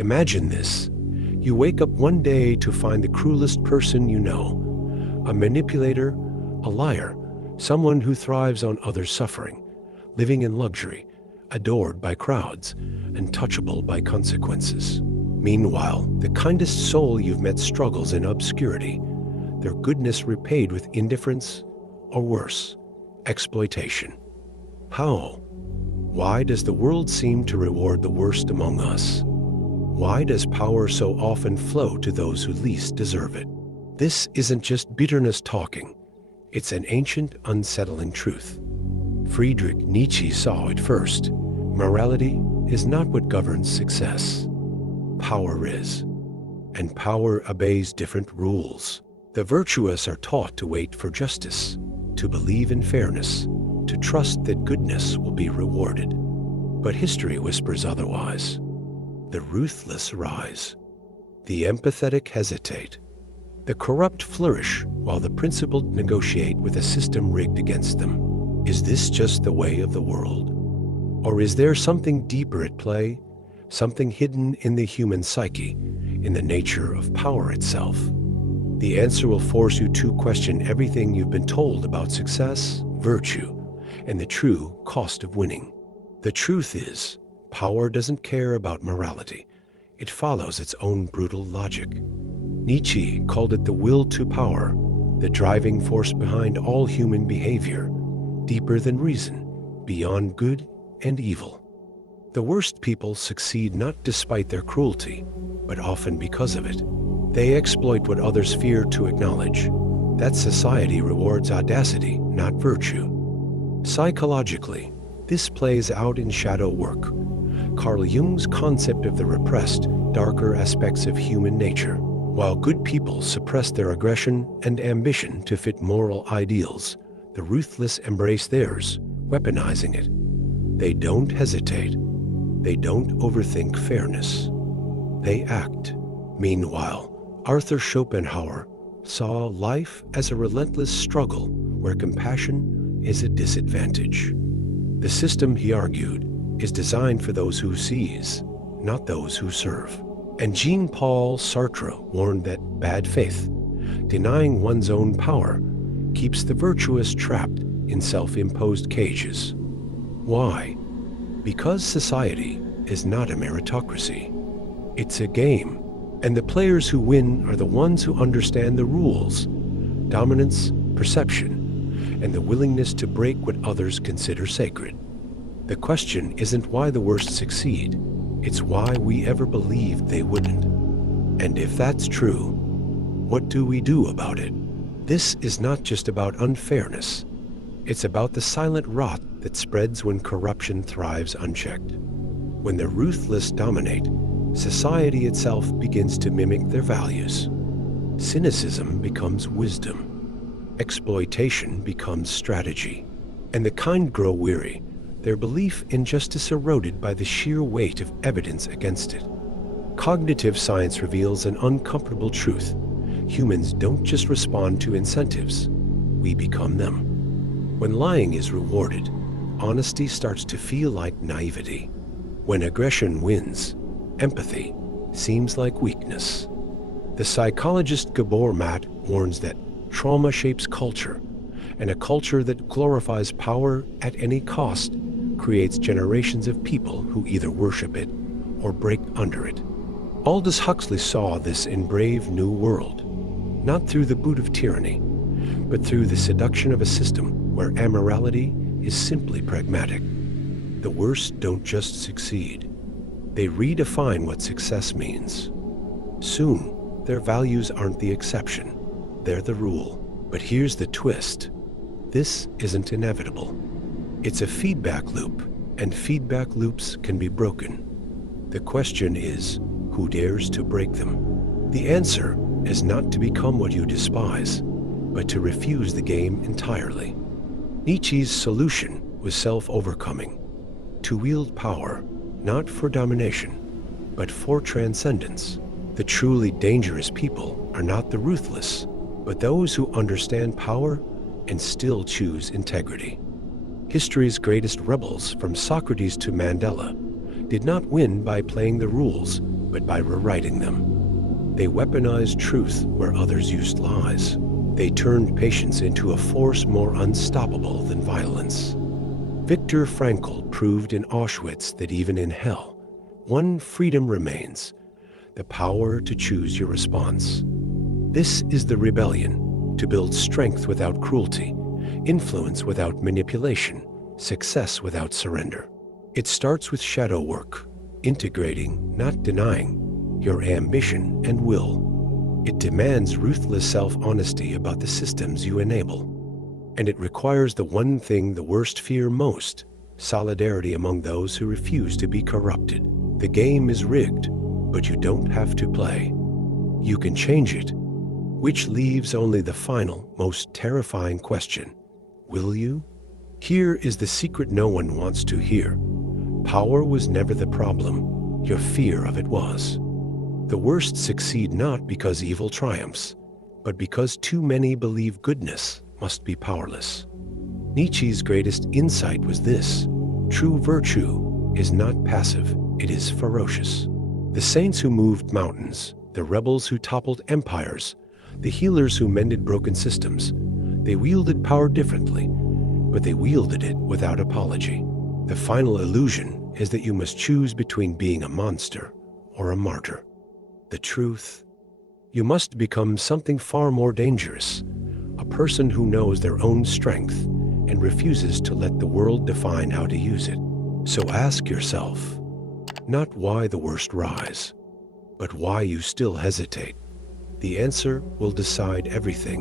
Imagine this. You wake up one day to find the cruelest person you know, a manipulator, a liar, someone who thrives on others' suffering, living in luxury, adored by crowds, untouchable by consequences. Meanwhile, the kindest soul you've met struggles in obscurity, their goodness repaid with indifference, or worse, exploitation. How? Why does the world seem to reward the worst among us? Why does power so often flow to those who least deserve it? This isn't just bitterness talking. It's an ancient, unsettling truth. Friedrich Nietzsche saw it first. Morality is not what governs success. Power is. And power obeys different rules. The virtuous are taught to wait for justice, to believe in fairness, to trust that goodness will be rewarded. But history whispers otherwise. The ruthless rise. The empathetic hesitate. The corrupt flourish while the principled negotiate with a system rigged against them. Is this just the way of the world? Or is there something deeper at play? Something hidden in the human psyche, in the nature of power itself? The answer will force you to question everything you've been told about success, virtue, and the true cost of winning. The truth is, power doesn't care about morality. It follows its own brutal logic. Nietzsche called it the will to power, the driving force behind all human behavior, deeper than reason, beyond good and evil. The worst people succeed not despite their cruelty, but often because of it. They exploit what others fear to acknowledge. That society rewards audacity, not virtue. Psychologically, this plays out in shadow work. Carl Jung's concept of the repressed, darker aspects of human nature. While good people suppress their aggression and ambition to fit moral ideals, the ruthless embrace theirs, weaponizing it. They don't hesitate. They don't overthink fairness. They act. Meanwhile, Arthur Schopenhauer saw life as a relentless struggle where compassion is a disadvantage. The system, he argued, is designed for those who seize, not those who serve. And Jean-Paul Sartre warned that bad faith, denying one's own power, keeps the virtuous trapped in self-imposed cages. Why? Because society is not a meritocracy. It's a game, and the players who win are the ones who understand the rules, dominance, perception, and the willingness to break what others consider sacred. The question isn't why the worst succeed, it's why we ever believed they wouldn't. And if that's true, what do we do about it? This is not just about unfairness. It's about the silent rot that spreads when corruption thrives unchecked. When the ruthless dominate, society itself begins to mimic their values. Cynicism becomes wisdom. Exploitation becomes strategy. And the kind grow weary, their belief in justice eroded by the sheer weight of evidence against it. Cognitive science reveals an uncomfortable truth. Humans don't just respond to incentives, we become them. When lying is rewarded, honesty starts to feel like naivety. When aggression wins, empathy seems like weakness. The psychologist Gabor Maté warns that trauma shapes culture, and a culture that glorifies power at any cost creates generations of people who either worship it or break under it. Aldous Huxley saw this in Brave New World, not through the boot of tyranny, but through the seduction of a system where amorality is simply pragmatic. The worst don't just succeed. They redefine what success means. Soon, their values aren't the exception, they're the rule. But here's the twist. This isn't inevitable. It's a feedback loop, and feedback loops can be broken. The question is, who dares to break them? The answer is not to become what you despise, but to refuse the game entirely. Nietzsche's solution was self-overcoming, to wield power, not for domination, but for transcendence. The truly dangerous people are not the ruthless, but those who understand power and still choose integrity. History's greatest rebels, from Socrates to Mandela, did not win by playing the rules, but by rewriting them. They weaponized truth where others used lies. They turned patience into a force more unstoppable than violence. Viktor Frankl proved in Auschwitz that even in hell, one freedom remains: the power to choose your response. This is the rebellion, to build strength without cruelty, influence without manipulation, success without surrender. It starts with shadow work, integrating, not denying, your ambition and will. It demands ruthless self-honesty about the systems you enable. And it requires the one thing the worst fear most: solidarity among those who refuse to be corrupted. The game is rigged, but you don't have to play. You can change it, which leaves only the final, most terrifying question: will you? Here is the secret no one wants to hear. Power was never the problem. Your fear of it was. The worst succeed not because evil triumphs, but because too many believe goodness must be powerless. Nietzsche's greatest insight was this: true virtue is not passive, it is ferocious. The saints who moved mountains, the rebels who toppled empires, the healers who mended broken systems, they wielded power differently, but they wielded it without apology. The final illusion is that you must choose between being a monster or a martyr. The truth: you must become something far more dangerous, a person who knows their own strength and refuses to let the world define how to use it. So ask yourself, not why the worst rise, but why you still hesitate. The answer will decide everything.